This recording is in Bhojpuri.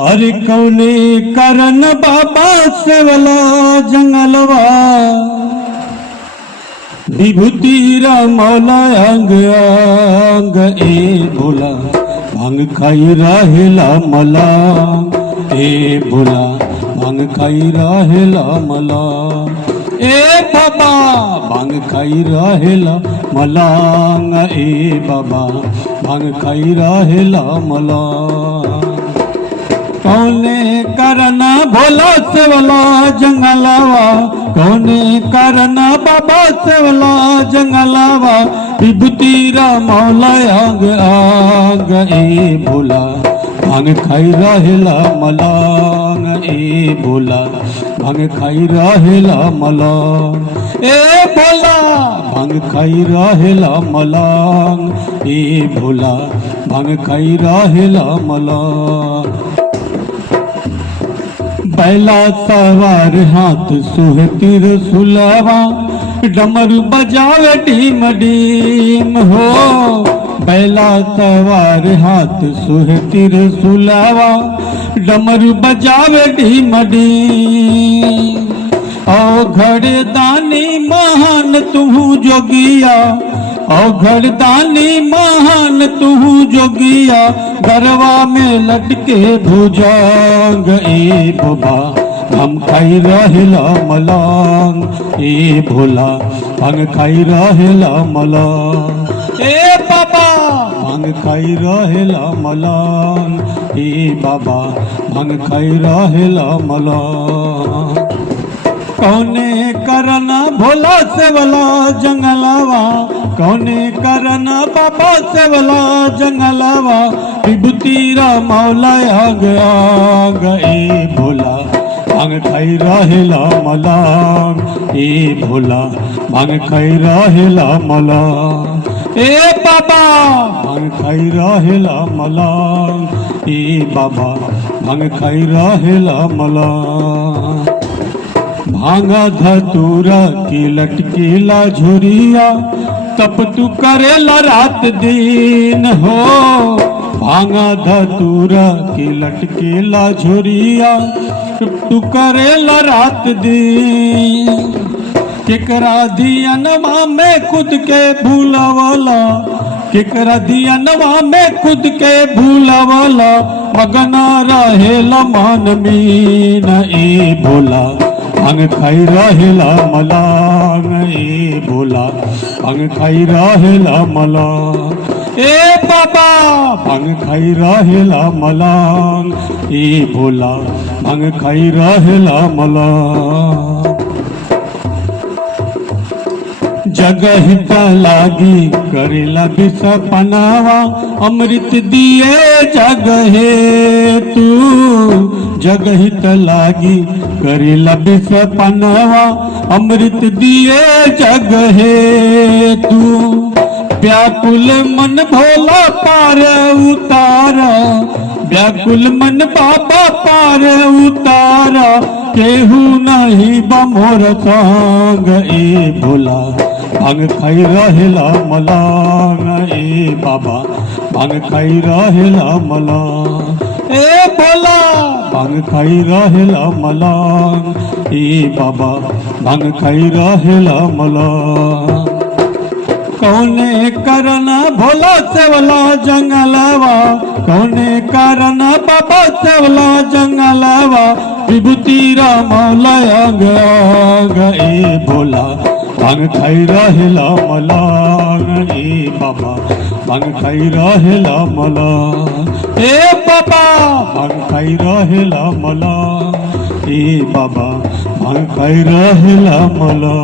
अरे कौने करन बाबा सेवला जंगलवा विभूतीरा मौला अंग अंग ए भोला भांग खाई राहेला मला ए भोला भांग खाई राहेला मला ए बाबा भांग खाई राहेला मला ए बाबा भांग खाई राहेला मला कौने करना भोला सेवला जंगलावा कौने करना बाबा सेवला जंगलावा विभूतीरा मौला आग आग ए भोला भांग खाई राहेला मला ए भोला भांग खाई राहेला मला ए भोला भांग खाई राहेला मला ए भोला भांग खाई राहेला मला बैला सवार हाथ सुहतीर सुलावा डमरू बजावे डीम डीम हो बैला सवार हाथ सुहतीर सुलावा डमरू बजावे डीम डीम ओ घड़े दानी महान तुहू जोगिया औघड़ दानी महान तुहू जोगिया गरवा में लटके भुजंग ए बाबा हम खाई रहेला मलांग ए भोला भांग खाई रहेला मला ए बाबा भांग खाई रहेला मलांग ए बाबा भांग खाई रहेला मला कौने करना भोला सेवला जंगलावा कौने करना बाबा सेवला जंगलावा विभूतीरा मौला आग आग ए भोला भांग खाई रहेला मला ए भोला भांग खाई रहेला मला ए बाबा भांग खाई रहेला मला ए बाबा भांग खाई रहेला मला भांगा धतूरा की लटकीला झुरिया तप तू करेला रात दिन हो भांगा धतूरा की लटकीला झुरिया तू करेला रात दिन केकरा दियनवा में खुद के भूलावाला केकरा दियनवा में खुद के भूलावाला मगना रहेला मान मीन ए भोला भांग खाई रहेला मला ए भोला भांग खाई रहेला मला ए बाबा भांग खाई रहेला मला ए भोला भांग खाई रहेला मला जगहित लागी करेला बिसपनावा अमृत दिए जगहे तू जगहित लागी करेला बिसपनावा अमृत दिए जगहे तू व्याकुल मन भोला पार उतारा व्याकुल मन बाबा पार उतारा केहू नहीं बमोर संग ए भोला भांग खाई रहेला मला ए बाबा भांग खाई रहेला मला ए भोला भांग खाई रहेला मला ए बाबा भांग खाई रहेला मला कौने करना भोला सेवला जंगलावा कौने करना बाबा सेवला जंगलावा विभूतीरा मौला आग आग ए भोला भांग खाई रहेला मला ए बाबा भांग खाई रहेला मला ए बाबा भांग खाई रहेला मला ए बाबा भांग खाई रहेला मला।